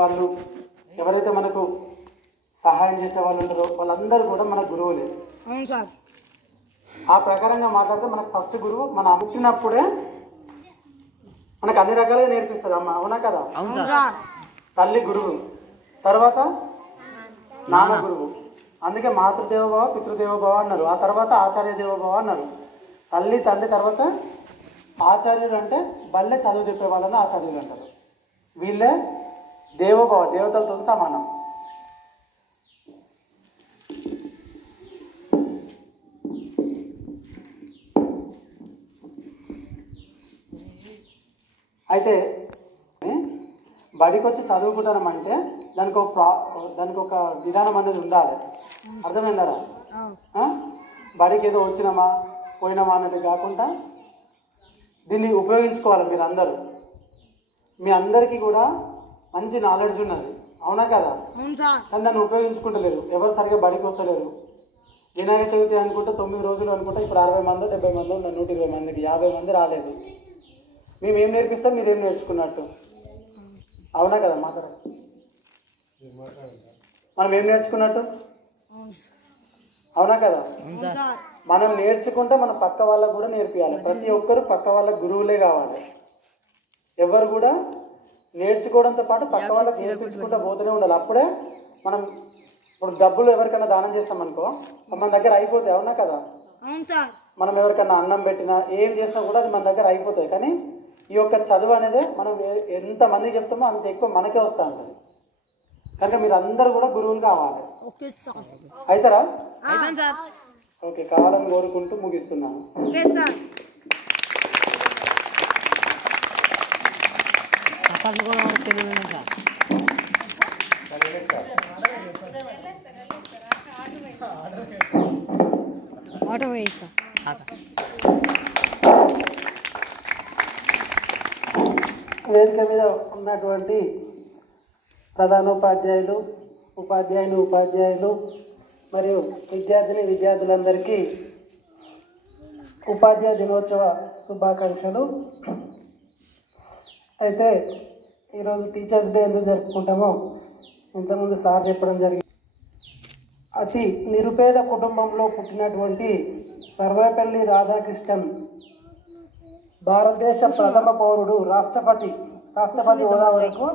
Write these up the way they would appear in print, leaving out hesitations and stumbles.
వాళ్ళు ఎవరైతే మనకు సహాయం చేసే వాళ్ళు ఉంటారో వాళ్ళందరూ కూడా మన గురువులే. అవును సార్. ఆ ప్రకారంగా మాట్లాడితే మనకు ఫస్ట్ గురువు మనం అనుకున్నప్పుడే మనకు అన్ని రకాలుగా నేర్పిస్తుంది అమ్మ, అవునా కదా? తల్లి గురువు, తర్వాత నాన్న గురువు. అందుకే మాతృదేవోభవ పితృదేవోభవ అన్నారు. ఆ తర్వాత ఆచార్య దేవోభవ అన్నారు. తల్లి తండ్రి తర్వాత ఆచార్యులు అంటే బల్లె చదువు చెప్పే వాళ్ళని ఆచార్యులు అంటారు. వీళ్ళే దేవోభవ, దేవతలతో సమానం. అయితే బడికి వచ్చి చదువుకుంటామంటే దానికి ఒక విధానం అనేది ఉండాలి. అర్థమైందా? బడికి ఏదో వచ్చినామా పోయినామా అనేది కాకుండా దీన్ని ఉపయోగించుకోవాలి. మీరు అందరూ, మీ అందరికీ కూడా మంచి నాలెడ్జ్ ఉన్నది, అవునా కదా? కానీ దాన్ని ఉపయోగించుకుంటలేరు. ఎవరు సరిగా బడికి వస్తలేరు. వినాయక చవితి అనుకుంటే 9 రోజులు అనుకుంటే ఇప్పుడు 60 మంది 70 మంది ఉన్నారు. 120 మందికి 50 మంది రాలేదు. మేమేం నేర్పిస్తాం, మీరేం నేర్చుకున్నట్టు, అవునా కదా? మాట్లాడ మనం ఏం నేర్చుకున్నట్టు, అవునా కదా? మనం నేర్చుకుంటే మన పక్క వాళ్ళకు కూడా నేర్పియాలి. ప్రతి ఒక్కరు పక్క వాళ్ళ గురువులే కావాలి. ఎవరు కూడా నేర్చుకోవడంతో పాటు పక్క వాళ్ళకి నేర్పించుకుంటూ పోతూనే ఉండాలి. అప్పుడే మనం ఇప్పుడు డబ్బులు ఎవరికైనా దానం చేస్తాం అనుకో, మన దగ్గర అయిపోతాయి, అవునా కదా? మనం ఎవరికైనా అన్నం పెట్టినా ఏం చేసినా కూడా అది మన దగ్గర అయిపోతాయి. కానీ ఈ యొక్క చదువు అనేది మనం ఎంతమంది చెప్తామో అంత ఎక్కువ మనకే వస్తూ ఉంటుంది. కనుక మీరు అందరూ కూడా గురువులు కావాలి. అవుతారా? ఓకే, కావాలని కోరుకుంటూ ముగిస్తున్నాను. వేదిక మీద ఉన్నటువంటి ప్రధానోపాధ్యాయులు, ఉపాధ్యాయులు మరియు విద్యార్థులందరికీ ఉపాధ్యాయ దినోత్సవ శుభాకాంక్షలు. అయితే ఈరోజు టీచర్స్ డే ఎందుకు జరుపుకుంటామో ఇంతకుముందు సార్ చెప్పడం జరిగింది. అతి నిరుపేద కుటుంబంలో పుట్టినటువంటి సర్వేపల్లి రాధాకృష్ణన్ భారతదేశ ప్రథమ పౌరుడు, రాష్ట్రపతి హోదా వరకు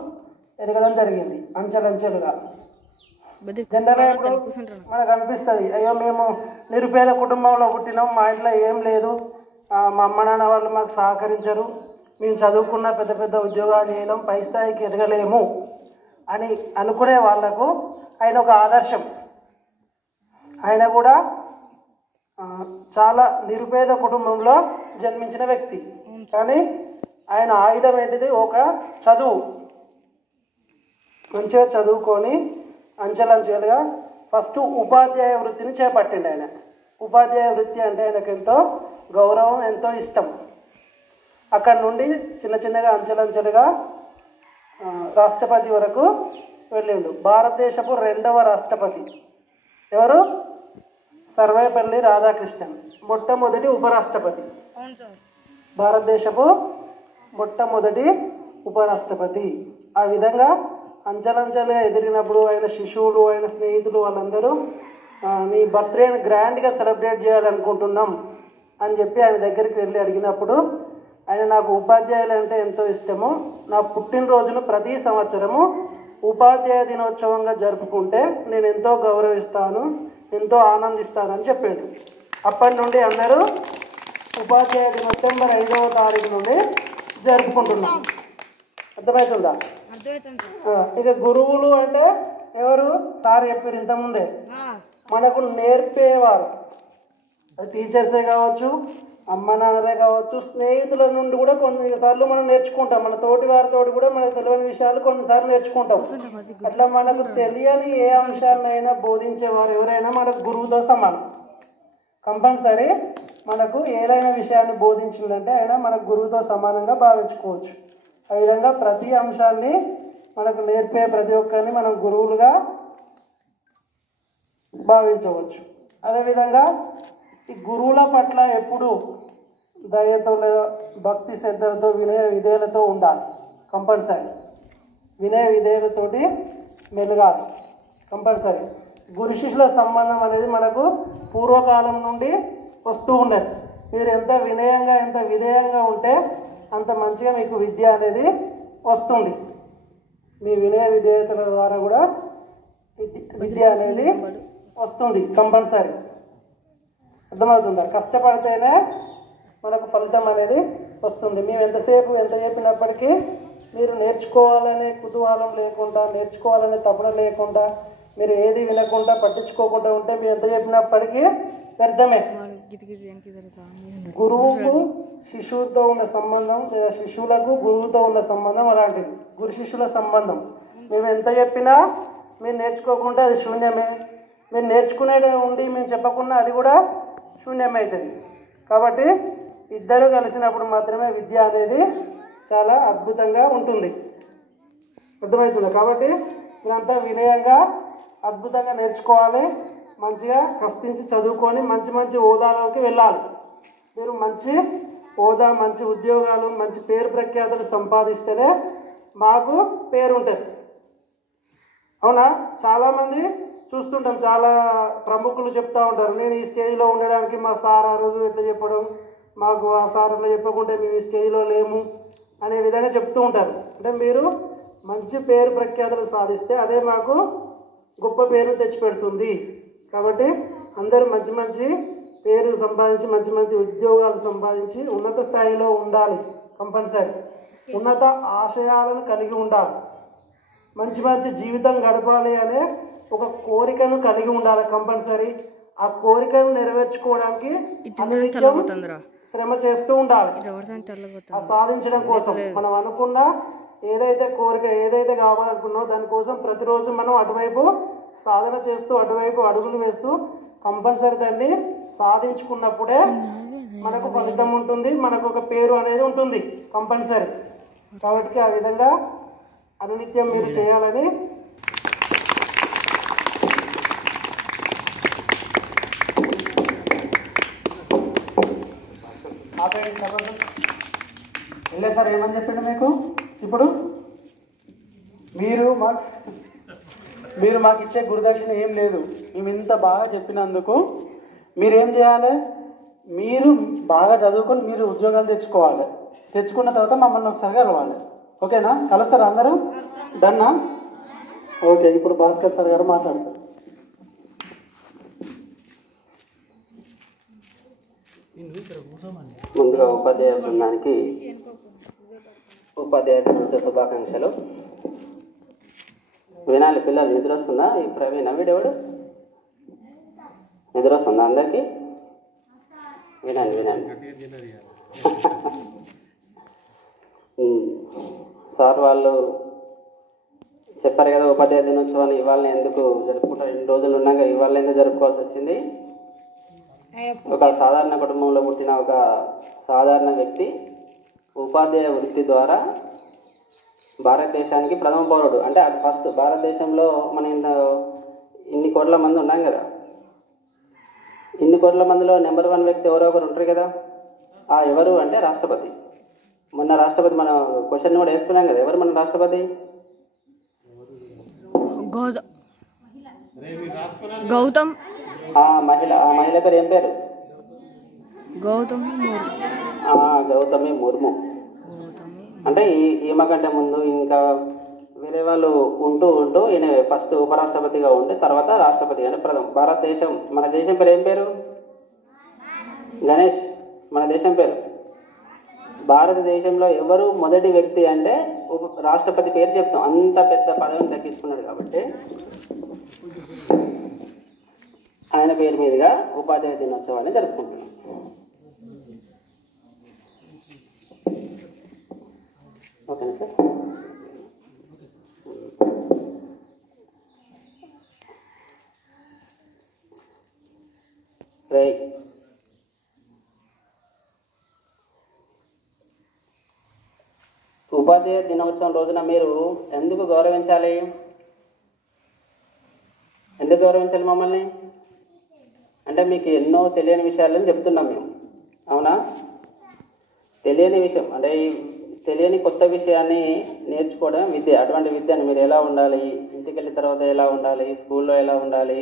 ఎదగడం జరిగింది అంచెలంచెలుగా. జనరల్గా మనకు అనిపిస్తుంది, అయ్యో మేము నిరుపేద కుటుంబంలో పుట్టినాం, మా ఇంట్లో ఏం లేదు, మా అమ్మ నాన్న వాళ్ళు మాకు సహకరించరు, మేము చదువుకున్న పెద్ద పెద్ద ఉద్యోగాలు చేయలేం, పై స్థాయికి ఎదగలేము అని అనుకునే వాళ్లకు ఆయన ఒక ఆదర్శం. ఆయన కూడా చాలా నిరుపేద కుటుంబంలో జన్మించిన వ్యక్తి. కానీ ఆయన ఆయుధం ఏంటిది? ఒక చదువు. మంచిగా చదువుకొని అంచెలంచెలుగా ఫస్ట్ ఉపాధ్యాయ వృత్తిని చేపట్టిండు. ఆయన ఉపాధ్యాయ వృత్తి అంటే ఆయనకు ఎంతో గౌరవం, ఎంతో ఇష్టం. అక్కడ నుండి చిన్నగా అంచెలంచెలుగా రాష్ట్రపతి వరకు వెళ్ళిండు. భారతదేశపు 2వ రాష్ట్రపతి ఎవరు? సర్వేపల్లి రాధాకృష్ణన్. మొట్టమొదటి ఉపరాష్ట్రపతి, భారతదేశపు మొట్టమొదటి ఉపరాష్ట్రపతి. ఆ విధంగా అంచెలంచెలుగా ఎదిగినప్పుడు ఆయన శిష్యులు, ఆయన స్నేహితులు వాళ్ళందరూ నీ బర్త్డేని గ్రాండ్గా సెలబ్రేట్ చేయాలనుకుంటున్నాం అని చెప్పి ఆయన దగ్గరికి వెళ్ళి అడిగినప్పుడు ఆయన నాకు ఉపాధ్యాయులు అంటే ఎంతో ఇష్టము, నా పుట్టినరోజును ప్రతి సంవత్సరము ఉపాధ్యాయ దినోత్సవంగా జరుపుకుంటే నేను ఎంతో గౌరవిస్తాను, ఎంతో ఆనందిస్తానని చెప్పాడు. అప్పటి నుండి అందరూ ఉపాధ్యాయ దినం సెప్టెంబర్ 5వ తారీఖు నుండి జరుపుకుంటున్నాం. అర్థమవుతుందా? ఇక గురువులు అంటే ఎవరు? సార్ చెప్పారు ఇంతకుముందే, మనకు నేర్పేవారు. అది టీచర్సే కావచ్చు, అమ్మ నాన్నలే కావచ్చు, స్నేహితుల నుండి కూడా కొన్నిసార్లు మనం నేర్చుకుంటాం. మన తోటి వారితో కూడా మనకు తెలియని విషయాలు కొన్నిసార్లు నేర్చుకుంటాం. అట్లా మనకు తెలియని ఏ అంశాలైనా బోధించేవారు ఎవరైనా మనకు గురువుతో సమానం. కంపల్సరీ మనకు ఏదైనా విషయాన్ని బోధించిందంటే ఆయన మనకు గురువుతో సమానంగా భావించుకోవచ్చు. ఆ విధంగా ప్రతి అంశాన్ని మనకు నేర్పే ప్రతి ఒక్కరిని మనం గురువులుగా భావించవచ్చు. అదేవిధంగా ఈ గురువుల పట్ల ఎప్పుడు దయతో లేదా భక్తి శ్రద్ధలతో వినయ విధేయులతో ఉండాలి కంపల్సరీ. వినయ విధేయులతోటి మెలగాలి కంపల్సరీ. గురు శిష్యుల సంబంధం అనేది మనకు పూర్వకాలం నుండి వస్తూ ఉన్నది. మీరు ఎంత వినయంగా ఎంత విధేయంగా ఉంటే అంత మంచిగా మీకు విద్య అనేది వస్తుంది. మీ వినయ విధేయతల ద్వారా కూడా విద్య అనేది వస్తుంది కంపల్సరీ. అర్థమవుతుందా? కష్టపడితేనే మనకు ఫలితం అనేది వస్తుంది. మేము ఎంతసేపు ఎంత చెప్పినప్పటికీ మీరు నేర్చుకోవాలనే కుతూహలం లేకుండా, నేర్చుకోవాలనే తపన లేకుండా, మీరు ఏది వినకుండా పట్టించుకోకుండా ఉంటే మీరు ఎంత చెప్పినప్పటికీ వ్యర్థమే. గురువుకు శిశువుతో ఉన్న సంబంధం లేదా శిశువులకు గురువుతో ఉన్న సంబంధం అలాంటిది. గురు శిష్యుల సంబంధం మేము ఎంత చెప్పినా మీరు నేర్చుకోకుండా అది శూన్యమే. మీరు నేర్చుకునేది ఉండి మేము చెప్పకుండా అది కూడా శూన్యమవుతుంది. కాబట్టి ఇద్దరు కలిసినప్పుడు మాత్రమే విద్య అనేది చాలా అద్భుతంగా ఉంటుంది. అర్థమవుతుంది. కాబట్టి మీరంతా వినయంగా అద్భుతంగా నేర్చుకోవాలి. మంచిగా కష్టించి చదువుకొని మంచి మంచి హోదాలోకి వెళ్ళాలి. మీరు మంచి హోదా, మంచి ఉద్యోగాలు, మంచి పేరు ప్రఖ్యాతులు సంపాదిస్తేనే మాకు పేరు ఉంటుంది. అవునా? చాలామంది చూస్తుంటాం, చాలా ప్రముఖులు చెప్తూ ఉంటారు, నేను ఈ స్టేజ్లో ఉండడానికి మా సార్ ఆ రోజు ఎట్లా చెప్పడం, మాకు ఆ సార్ అట్లా చెప్పకుంటే మేము ఈ స్టేజ్లో లేము అనే విధంగా చెప్తూ ఉంటారు. అంటే మీరు మంచి పేరు ప్రఖ్యాతులు సాధిస్తే అదే మాకు గొప్ప పేరు తెచ్చిపెడుతుంది. కాబట్టి అందరూ మంచి మంచి పేరు సంపాదించి మంచి మంచి ఉద్యోగాలు సంపాదించి ఉన్నత స్థాయిలో ఉండాలి. కంపల్సరీ ఉన్నత ఆశయాలను కలిగి ఉండాలి. మంచి మంచి జీవితం గడపాలి అనే ఒక కోరికను కలిగి ఉండాలి కంపల్సరీ. ఆ కోరికను నెరవేర్చుకోవడానికి శ్రమ చేస్తూ ఉండాలి. ఆ సాధించడం కోసం మనం అనుకున్న ఏదైతే కోరిక ఏదైతే కావాలనుకున్నామో దానికోసం ప్రతిరోజు మనం అటువైపు సాధన చేస్తూ అటువైపు అడుగులు వేస్తూ కంపల్సరీ దాన్ని సాధించుకున్నప్పుడే మనకు ఫలితం ఉంటుంది, మనకు ఒక పేరు అనేది ఉంటుంది కంపల్సరీ. కాబట్టి ఆ విధంగా అనునిత్యం మీరు చేయాలని వెళ్ళే సార్ ఏమని చెప్పండి మీకు. ఇప్పుడు మీరు మాకు ఇచ్చే గురుదక్షిణ ఏం లేదు. మేము ఇంత బాగా చెప్పినందుకు మీరేం చేయాలి? మీరు బాగా చదువుకొని మీరు ఉద్యోగాలు తెచ్చుకోవాలి. తెచ్చుకున్న తర్వాత మమ్మల్ని ఒకసారి కలవాలి. ఓకేనా? కలుస్తారా అందరూ? డన్నా? ఓకే. ఇప్పుడు భాస్కర్ సార్ గారు మాట్లాడతారు. ముందుగా ఉపాధ్యాయ బృందానికి ఉపాధ్యాయ దినోత్సవ శుభాకాంక్షలు. వినాలి పిల్లలు. నిద్ర వస్తుందా? ఈ ప్రవీణ్ వీడెవడు నిద్ర వస్తుందా అందరికీ? వినండి సార్ వాళ్ళు చెప్పారు కదా ఉపాధ్యాయ దినోత్సవాన్ని ఇవాళ ఎందుకు జరుపుకుంటారు, 2 రోజులు ఉన్నాక ఇవాళ ఎందుకు జరుపుకోవాల్సి వచ్చింది. ఒక సాధారణ కుటుంబంలో పుట్టిన ఒక సాధారణ వ్యక్తి ఉపాధ్యాయ వృత్తి ద్వారా భారతదేశానికి ప్రథమ పౌరుడు. అంటే అది ఫస్ట్ భారతదేశంలో మనం ఇన్ని కోట్ల మంది ఉన్నాం కదా, ఇన్ని కోట్ల మందిలో నెంబర్ 1 వ్యక్తి ఎవరో ఒకరు ఉంటారు కదా. ఆ ఎవరు అంటే రాష్ట్రపతి. మొన్న రాష్ట్రపతి మన క్వశ్చన్ కూడా వేసుకున్నాం కదా, ఎవరు మన రాష్ట్రపతి? గౌతమ్. ఆ మహిళ పేరు ఏం పేరు? గౌతమి ముర్ము. అంటే ఈమె కంటే ముందు ఇంకా వేరే వాళ్ళు ఉంటూ ఈయన ఫస్ట్ ఉపరాష్ట్రపతిగా ఉండి తర్వాత రాష్ట్రపతి అంటే ప్రథమ. భారతదేశం మన దేశం పేరు ఏం పేరు? గణేష్. మన దేశం పేరు. భారతదేశంలో ఎవరు మొదటి వ్యక్తి అంటే రాష్ట్రపతి పేరు చెప్తాం. అంత పెద్ద పదవిని దక్కించుకున్నాడు కాబట్టి ఆయన పేరు మీదుగా ఉపాధ్యాయ దినోత్సవాన్ని జరుపుకుంటున్నాం. ఓకేనా సార్? రైట్. ఉపాధ్యాయ దినోత్సవం రోజున మీరు ఎందుకు గౌరవించాలి? ఎందుకు గౌరవించాలి మమ్మల్ని? అంటే మీకు ఎన్నో తెలియని విషయాలని చెప్తున్నాం మేము. అవునా? తెలియని విషయం అంటే తెలియని కొత్త విషయాన్ని నేర్చుకోవడం విద్య. అటువంటి విద్యను మీరు ఎలా ఉండాలి, ఇంటికి వెళ్ళిన తర్వాత ఎలా ఉండాలి, స్కూల్లో ఎలా ఉండాలి,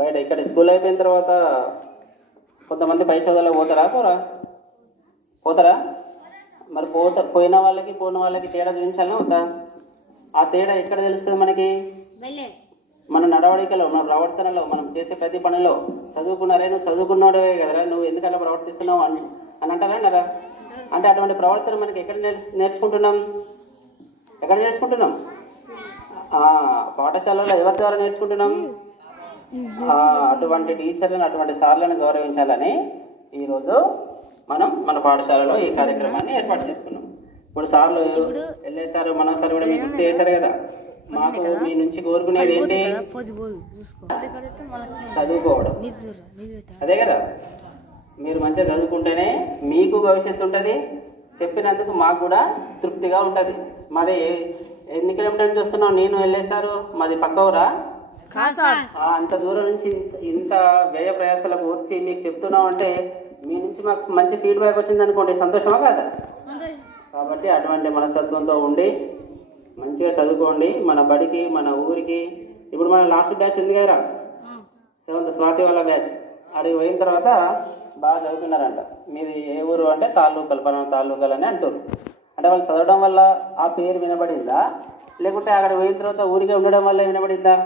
బయట ఇక్కడ స్కూల్ అయిపోయిన తర్వాత కొంతమంది పై చదువులకు పోతారా మరి పోయిన వాళ్ళకి పోయిన వాళ్ళకి తేడా చూపించాలన్నా వద్దా? ఆ తేడా ఎక్కడ తెలుస్తుంది మనకి? మన నడవడికలో, మన ప్రవర్తనలో, మనం చేసే ప్రతి పనిలో. చదువుకున్నారే, నువ్వు చదువుకున్నాడే కదరా, నువ్వు ఎందుకలా ప్రవర్తిస్తున్నావు అని అంటారా అన్నారా? అంటే అటువంటి ప్రవర్తన మనకి ఎక్కడ నేర్చుకుంటున్నాం? పాఠశాలలో ఎవరి ద్వారా నేర్చుకుంటున్నాం? అటువంటి టీచర్లను, అటువంటి సార్లను గౌరవించాలని ఈరోజు మనం మన పాఠశాలలో ఈ కార్యక్రమాన్ని ఏర్పాటు చేసుకున్నాం. ఇప్పుడు సార్లు వెళ్ళేసారు, మన సార్ కూడా మీకు గుర్తు చేశారు కదా. మాకు మీ నుంచి కోరుకునేది ఏంటి? చదువుకోవడం. అదే కదా, మీరు మంచిగా చదువుకుంటేనే మీకు భవిష్యత్తు ఉంటుంది, చెప్పినందుకు మాకు కూడా తృప్తిగా ఉంటుంది. మాది ఎన్ని కిలోమీటర్లు చూస్తున్నాం? నేను వెళ్ళేసారు మాది పక్కవురా, అంత దూరం నుంచి ఇంత వ్యయ ప్రయాసాలకు వచ్చి మీకు చెప్తున్నాం అంటే మీ నుంచి మాకు మంచి ఫీడ్బ్యాక్ వచ్చింది అనుకోండి, సంతోషమా కాదా? కాబట్టి అటువంటి మనస్తత్వంతో ఉండి మంచిగా చదువుకోండి. మన బడికి, మన ఊరికి. ఇప్పుడు మన లాస్ట్ బ్యాచ్ ఉంది కదా, 7th స్వాతి వాళ్ళ బ్యాచ్, అడిగి పోయిన తర్వాత బాగా చదువుతున్నారంట. మీది ఏ ఊరు అంటే తాలూకాలు, పలానా తాలూకాలు అని అంటారు. అంటే వాళ్ళు చదవడం వల్ల ఆ పేరు వినబడిందా, లేకుంటే అక్కడ పోయిన తర్వాత ఊరికే ఉండడం వల్ల వినబడిందా?